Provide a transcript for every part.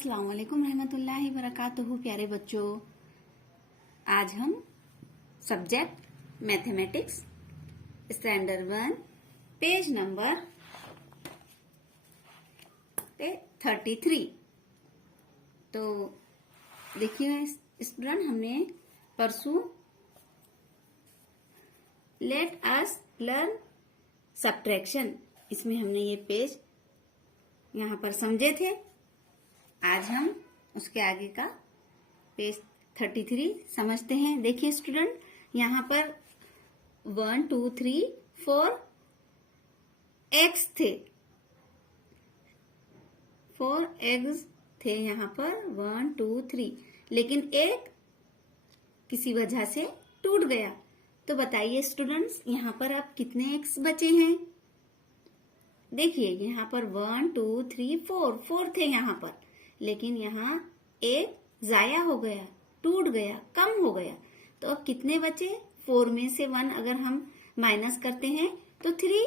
अस्सलाम वालेकुम रहमतुल्लाहि वबरकातुहू। प्यारे बच्चों, आज हम subject mathematics standard 1 page number 33। तो देखिए स्टूडेंट, हमने परसों लेट अस लर्न सब्ट्रैक्शन, इसमें हमने ये पेज यहाँ पर समझे थे। आज हम उसके आगे का पेज 33 समझते हैं। देखिए स्टूडेंट, यहाँ पर 1 2 3 4 एग्स थे, 4 एग्स थे यहाँ पर 1 2 3, लेकिन एक किसी वजह से टूट गया। तो बताइए स्टूडेंट्स, यहाँ पर अब कितने एग्स बचे हैं? देखिए यहाँ पर 1 2 3 4 थे यहाँ पर, लेकिन यहाँ एक जाया हो गया, टूट गया, कम हो गया। तो अब कितने बचे? 4 में से 1 अगर हम माइनस करते हैं तो 3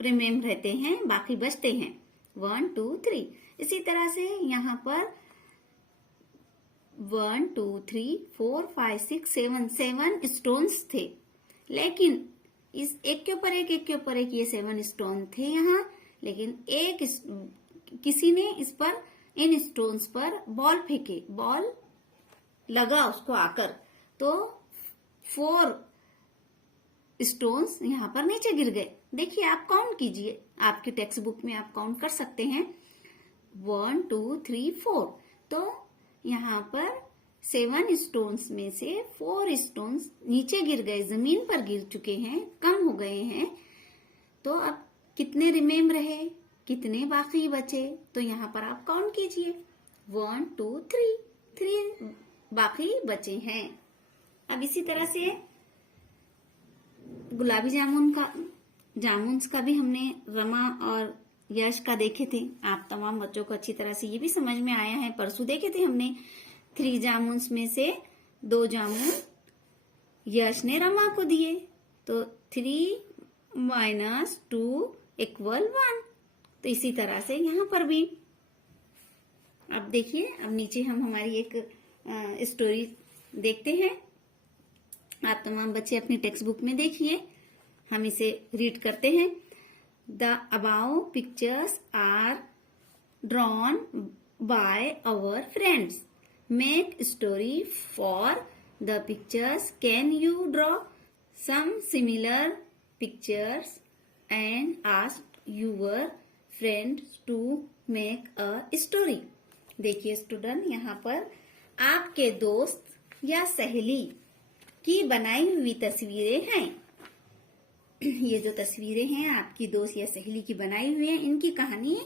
रिमेन रहते हैं, बाकी बचते हैं 1 2 3। इसी तरह से यहाँ पर 1 2 3 4 5 6 7 स्टोन्स थे, लेकिन इस एक के ऊपर एक ये 7 स्टोन थे यहाँ, लेकिन किसी ने इस पर, इन स्टोन्स पर बॉल फेंके, बॉल लगा उसको आकर, तो 4 स्टोन्स यहाँ पर नीचे गिर गए। देखिए आप काउंट कीजिए, आपके टेक्स्ट बुक में आप काउंट कर सकते हैं 1 2 3 4। तो यहाँ पर 7 स्टोन्स में से 4 स्टोन्स नीचे गिर गए, जमीन पर गिर चुके हैं, कम हो गए हैं। तो अब कितने रिमेन रहे, कितने बाकी बचे? तो यहाँ पर आप काउंट कीजिए 1 2 3 बाकी बचे हैं। अब इसी तरह से गुलाबी जामुन का भी हमने रमा और यश का देखे थे। आप तमाम बच्चों को अच्छी तरह से ये भी समझ में आया है। परसों देखे थे हमने 3 जामुन में से 2 जामुन यश ने रमा को दिए, तो 3 - 2 = 1। तो इसी तरह से यहाँ पर भी अब देखिए, अब नीचे हम हमारी एक स्टोरी देखते हैं। आप तमाम बच्चे अपनी टेक्स्ट बुक में देखिए, हम इसे रीड करते हैं। The above pictures are drawn by our friends. Make story for the pictures. Can you draw some similar pictures and ask your friends to make a story. देखिए स्टूडेंट, यहाँ पर आपके दोस्त या सहेली की बनाई हुई तस्वीरें हैं। ये जो तस्वीरें हैं आपकी दोस्त या सहेली की बनाई हुई हैं, इनकी कहानी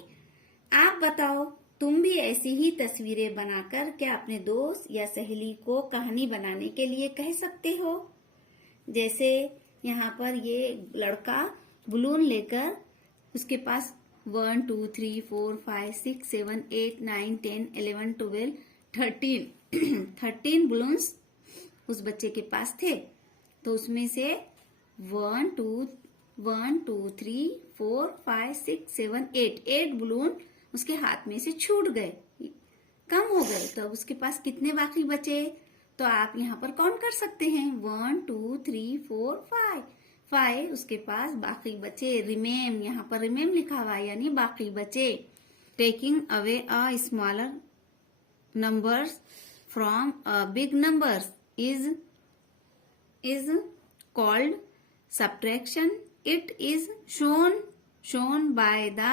आप बताओ। तुम भी ऐसी ही तस्वीरें बनाकर क्या अपने दोस्त या सहेली को कहानी बनाने के लिए कह सकते हो? जैसे यहाँ पर ये लड़का बलून लेकर, उसके पास 1 2 3 4 5 6 7 8 9 10 11 12 13 बलून्स उस बच्चे के पास थे। तो उसमें से 1 2 3 4 5 6 7 8 बलून उसके हाथ में से छूट गए, कम हो गए। तो अब उसके पास कितने बाकी बचे? तो आप यहाँ पर काउंट कर सकते हैं 1 2 3 4 5 उसके पास बाकी बचे। रिमेन, यहाँ पर रिमेन लिखा हुआ है, यानी बाकी बचे। Taking away a smaller numbers from a big numbers is called subtraction. It is shown by the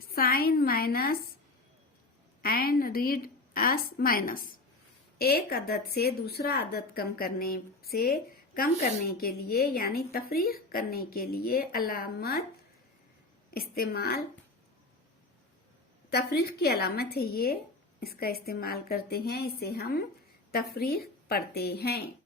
sign minus and read as minus. एक अदद से दूसरा अदद कम करने के लिए यानी तफरीक करने के लिए अलामत इस्तेमाल, तफरीक की अलामत है ये, इसका इस्तेमाल करते हैं, इसे हम तफरीक पढ़ते हैं।